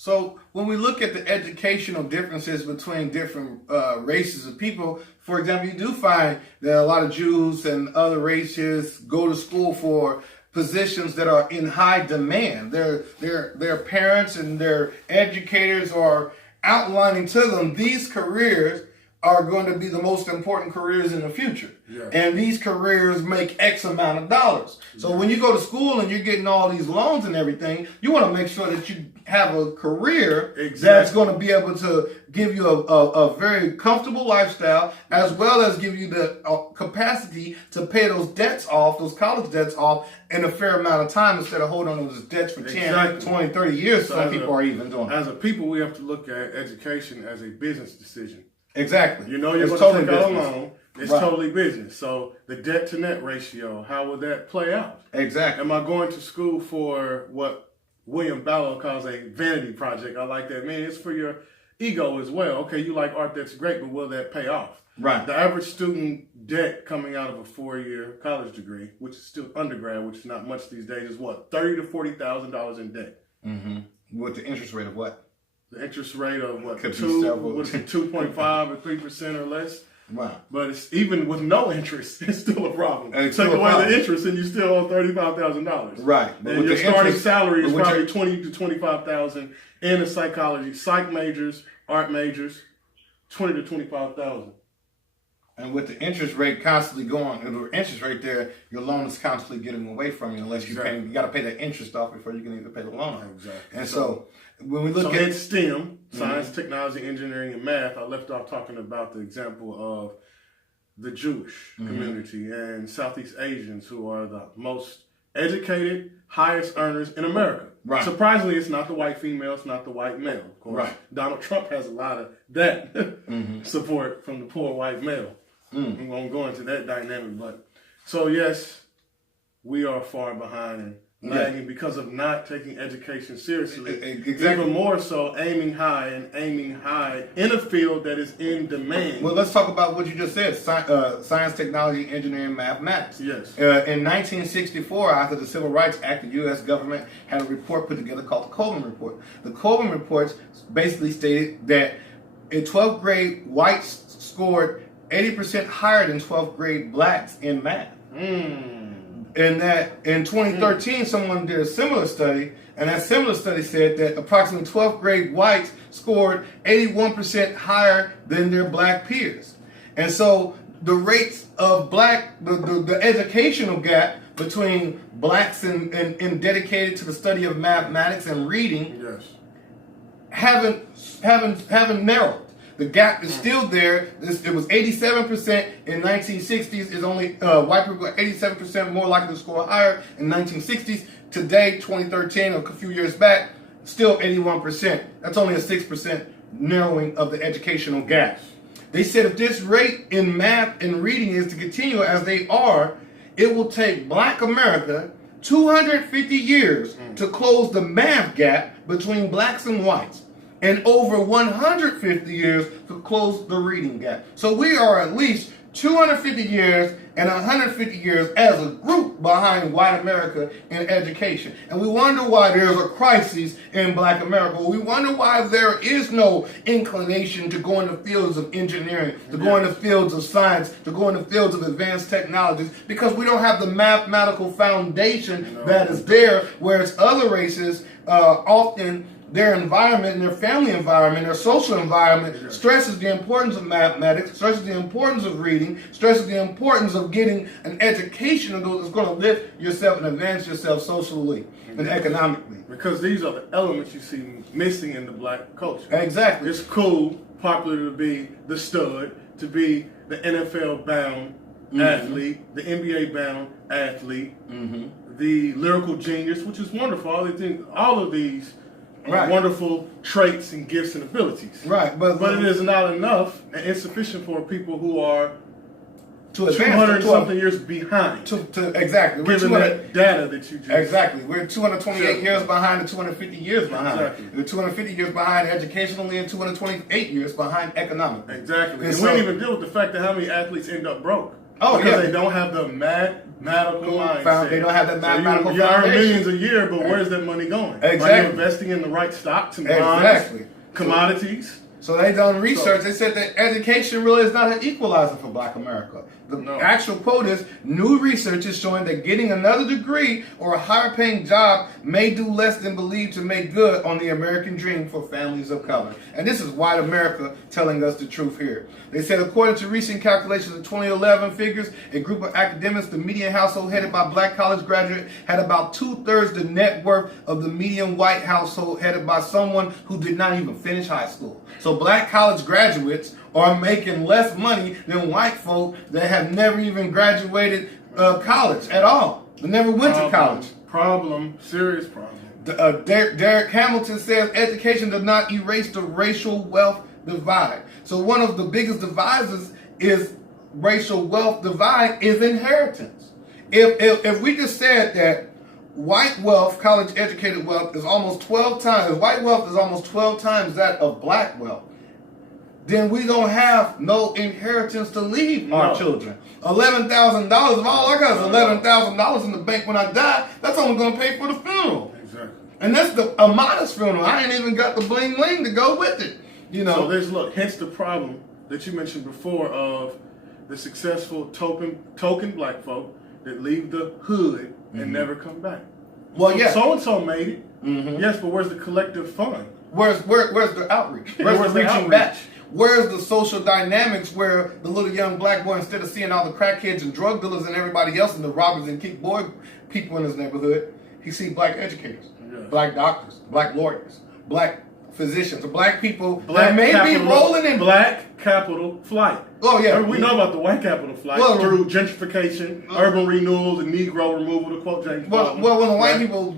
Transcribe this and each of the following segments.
So when we look at the educational differences between different races of people, for example, you do find that a lot of Jews and other races go to school for positions that are in high demand. Their parents and their educators are outlining to them these careers are going to be the most important careers in the future. Yeah. And these careers make X amount of dollars. So when you go to school and you're getting all these loans and everything, you want to make sure that you have a career that's going to be able to give you a very comfortable lifestyle, as well as give you the capacity to pay those debts off, those college debts off, in a fair amount of time instead of holding on to those debts for 10, 20, 30 years. So some people are even doing. As a people, we have to look at education as a business decision. Exactly. You know, you're going to take out a loan. It's totally business. So the debt to net ratio, how would that play out? Exactly. Am I going to school for what William Ballow calls a vanity project? I like that. Man, it's for your ego as well. Okay, you like art, that's great, but will that pay off? Right. The average student debt coming out of a 4-year college degree, which is still undergrad, which is not much these days, is what? $30,000 to $40,000 in debt. Mm-hmm. With the interest rate of what? The interest rate of what? Could 2.5 or 3% or less. Right. But it's even with no interest, it's still a problem. Take away the interest, and you still owe $35,000. Right. And your starting salary is probably $20,000 to $25,000 in a psychology, psych majors, art majors, $20,000 to $25,000. And with the interest rate constantly going, and the interest rate there, your loan is constantly getting away from you unless you pay. You got to pay that interest off before you can even pay the loan off. Exactly. And so when we look at at STEM, science, technology, engineering, and math, I left off talking about the example of the Jewish community and Southeast Asians, who are the most educated, highest earners in America. Right. Surprisingly, it's not the white female, it's not the white male. Of course, Donald Trump has a lot of that support from the poor white male. We won't go into that dynamic, but so yes, we are far behind and lagging because of not taking education seriously. Exactly. Even more so, aiming high in a field that is in demand. Well, let's talk about what you just said: science, technology, engineering, mathematics. Yes. In 1964, after the Civil Rights Act, the U.S. government had a report put together called the Coleman Report. The Coleman Report basically stated that in 12th grade, whites scored 80% higher than 12th grade blacks in math. And that in 2013, someone did a similar study, and that similar study said that approximately 12th grade whites scored 81% higher than their black peers. And so the rates of the educational gap between blacks and dedicated to the study of mathematics and reading haven't narrowed. The gap is still there. It was 87% in 1960s. It's only white people are 87% more likely to score higher in 1960s. Today, 2013, a few years back, still 81%. That's only a 6% narrowing of the educational gap. They said if this rate in math and reading is to continue as they are, it will take Black America 250 years to close the math gap between blacks and whites, and over 150 years to close the reading gap. So we are at least 250 years and 150 years as a group behind white America in education. And we wonder why there's a crisis in Black America. We wonder why there is no inclination to go into fields of engineering, to go into fields of science, to go into fields of advanced technologies, because we don't have the mathematical foundation that is there, whereas other races often their environment and their family environment, their social environment stresses the importance of mathematics, stresses the importance of reading, stresses the importance of getting an education that's going to lift yourself and advance yourself socially and economically. Because these are the elements you see missing in the black culture. Exactly. It's cool, popular to be the stud, to be the NFL-bound athlete, the NBA-bound athlete, the lyrical genius, which is wonderful. All of these wonderful traits and gifts and abilities. Right, but it is not enough and insufficient for people who are 200 something years behind. Exactly. Given that data that you just... Exactly. We're 228 years behind and 250 years behind. Exactly. We're 250 years behind educationally and 228 years behind economically. Exactly. And so, we didn't even deal with the fact that how many athletes end up broke. Oh, because yeah. they don't have the mathematical mindset. They don't have that mathematical you earn foundation. millions a year, but where's that money going? Exactly. Are you investing in the right stocks and bonds, commodities? So they done research. They said that education really is not an equalizer for Black America. The actual quote is, new research is showing that getting another degree or a higher paying job may do less than believed to make good on the American dream for families of color. And this is white America telling us the truth here. They said according to recent calculations of 2011 figures, a group of academics, the median household headed by Black college graduate, had about 2/3 the net worth of the median white household headed by someone who did not even finish high school. So Black college graduates are making less money than white folk that have never even graduated college at all. They never went to college. Serious problem. Derek Hamilton says education does not erase the racial wealth divide. So one of the biggest divides is racial wealth divide is inheritance. If we just said that white wealth, college educated wealth, is almost 12 times, white wealth is almost 12 times that of Black wealth, then we don't have no inheritance to leave our children. $11,000, if all I got is $11,000 in the bank when I die, that's only going to pay for the funeral. Exactly. And that's a modest funeral. I ain't even got the bling bling to go with it. You know. So hence the problem that you mentioned before of the successful token Black folk that leave the hood and never come back. Well, yeah. So-and-so made it. Yes, but where's the collective fund? Where's the outreach? Where's the reaching back? Where's the social dynamics where the little young Black boy, instead of seeing all the crackheads and drug dealers and everybody else and the robbers and kick boy people in his neighborhood, he see Black educators, Black doctors, Black lawyers, Black physicians, Black people that may be rolling in Black capital flight. Oh yeah, we know about the white capital flight through gentrification, urban renewal, and Negro removal. To quote James. Well, when the white people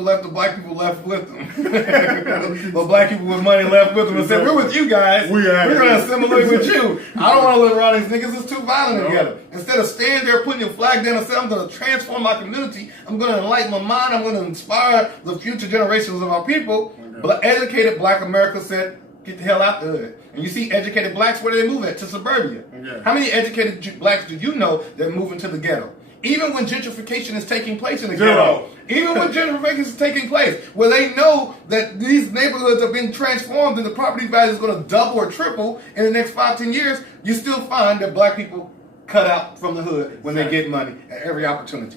left, the Black people left with them. The Black people with money left with them and said, "We're with you guys. We're going to assimilate with you. I don't want to live around these niggas. It's too violent together." Instead of staying there, putting your flag down and saying, "I'm going to transform my community. I'm going to enlighten my mind. I'm going to inspire the future generations of our people." But educated Black America said, "Get the hell out the hood." And you see educated Blacks, where do they move at? To suburbia. How many educated Blacks do you know that move into the ghetto? Even when gentrification is taking place in the ghetto. Even when gentrification is taking place, where they know that these neighborhoods are being transformed and the property value is going to double or triple in the next 5-10 years, you still find that Black people cut out from the hood when they get money at every opportunity.